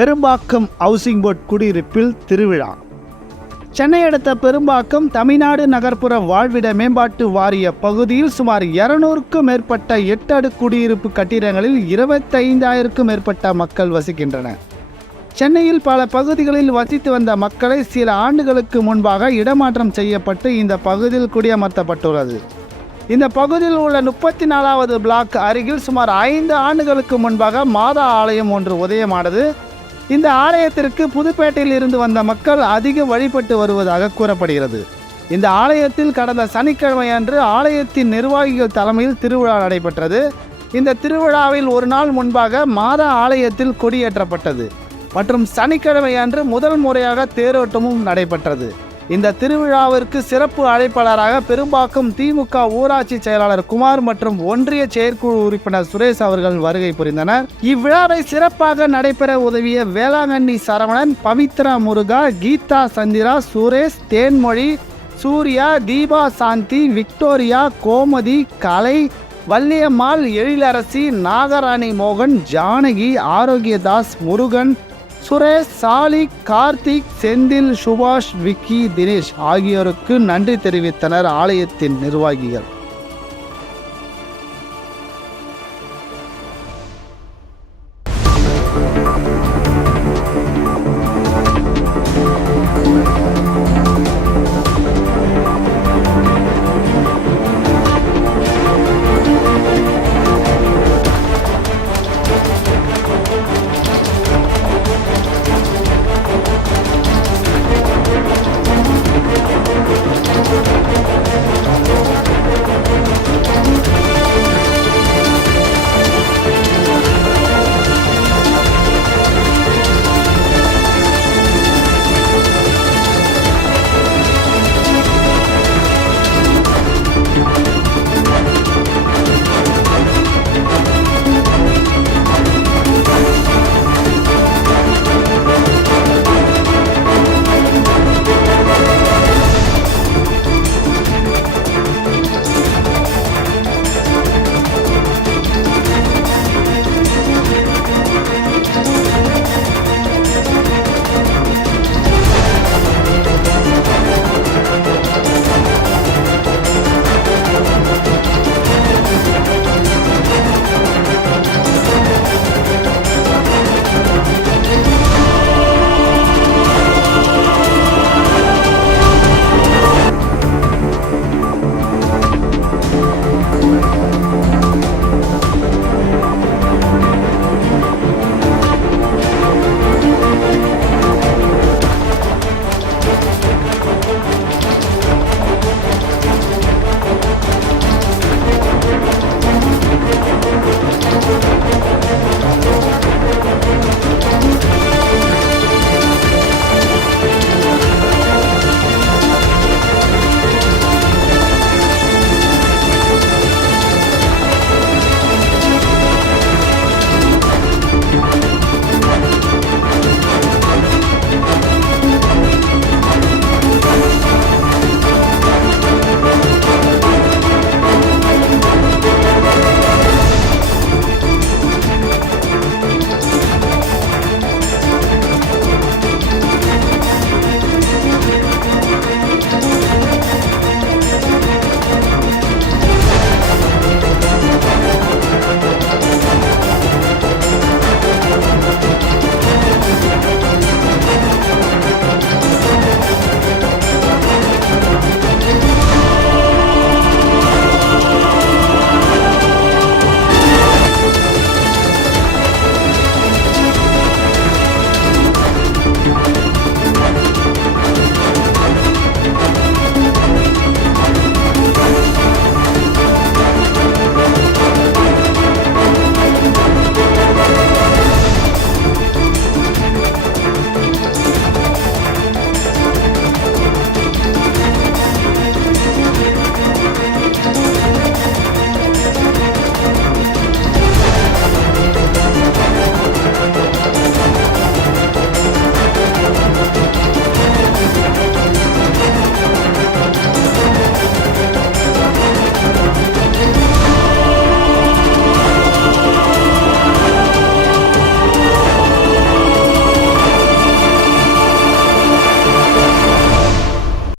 Perumbakkam housing board குடியிருப்பில் திருவிழா. சென்னை அடுத்த பெரும்பாக்கம் தமிழ்நாடு நகர்ப்புற வாழ்விட மேம்பாட்டு வாரிய பகுதியில் சுமார் 200க்கும் மேற்பட்ட 8 அடுக்கு குடியிருப்பு கட்டிடங்களில் 25,000க்கும் மேற்பட்ட மக்கள் வசிக்கின்றனர். சென்னையில் பல பகுதிகளில் வசித்து வந்த மக்களை சில ஆண்டுகளுக்கு முன்பாக இடமாற்றம் செய்யப்பட்டு இந்த பகுதியில் குடியமர்த்தப்பட்டுள்ளது. இந்த பகுதியில் உள்ள 34வது பிளாக் அருகில் சுமார் 5 ஆண்டுகளுக்கு முன்பாக மாதா ஆலயம் ஒன்று உதயமானது. இந்த ஆலயத்திற்கு புதுப்பேட்டையில் இருந்து வந்த மக்கள் அதிகம் வழிபட்டு வருவதாக கூறப்படுகிறது. இந்த ஆலயத்தில் கடந்த சனிக்கிழமை அன்று ஆலயத்தின் நிர்வாகிகள் தலைமையில் திருவிழா நடைபெற்றது. இந்த திருவிழாவில் ஒரு நாள் முன்பாக மாதா ஆலயத்தில் கொடியேற்றப்பட்டது மற்றும் சனிக்கிழமை அன்று முதல் முறையாக தேரோட்டமும் நடைபெற்றது. இந்த திருவிழாவிற்கு சிறப்பு அழைப்பாளராக பெரும்பாக்கம் திமுக ஊராட்சி செயலாளர் குமார் மற்றும் ஒன்றிய செயற்குழு உறுப்பினர் சுரேஷ் அவர்கள் வருகை புரிந்தனர். இவ்விழாவை சிறப்பாக நடைபெற உதவிய வேளாங்கண்ணி சரவணன், பவித்ரா முருகா, கீதா சந்திரா, சுரேஷ், தேன்மொழி, சூர்யா, தீபா சாந்தி, விக்டோரியா, கோமதி, கலை, வள்ளியம்மாள், எழிலரசி, நாகராணி மோகன், ஜானகி, ஆரோக்கியதாஸ், முருகன், சுரேஷ், சாலி, கார்த்திக், செந்தில், சுபாஷ், விக்கி, தினேஷ் ஆகியோருக்கு நன்றி தெரிவித்தனர் ஆலயத்தின் நிர்வாகிகள்.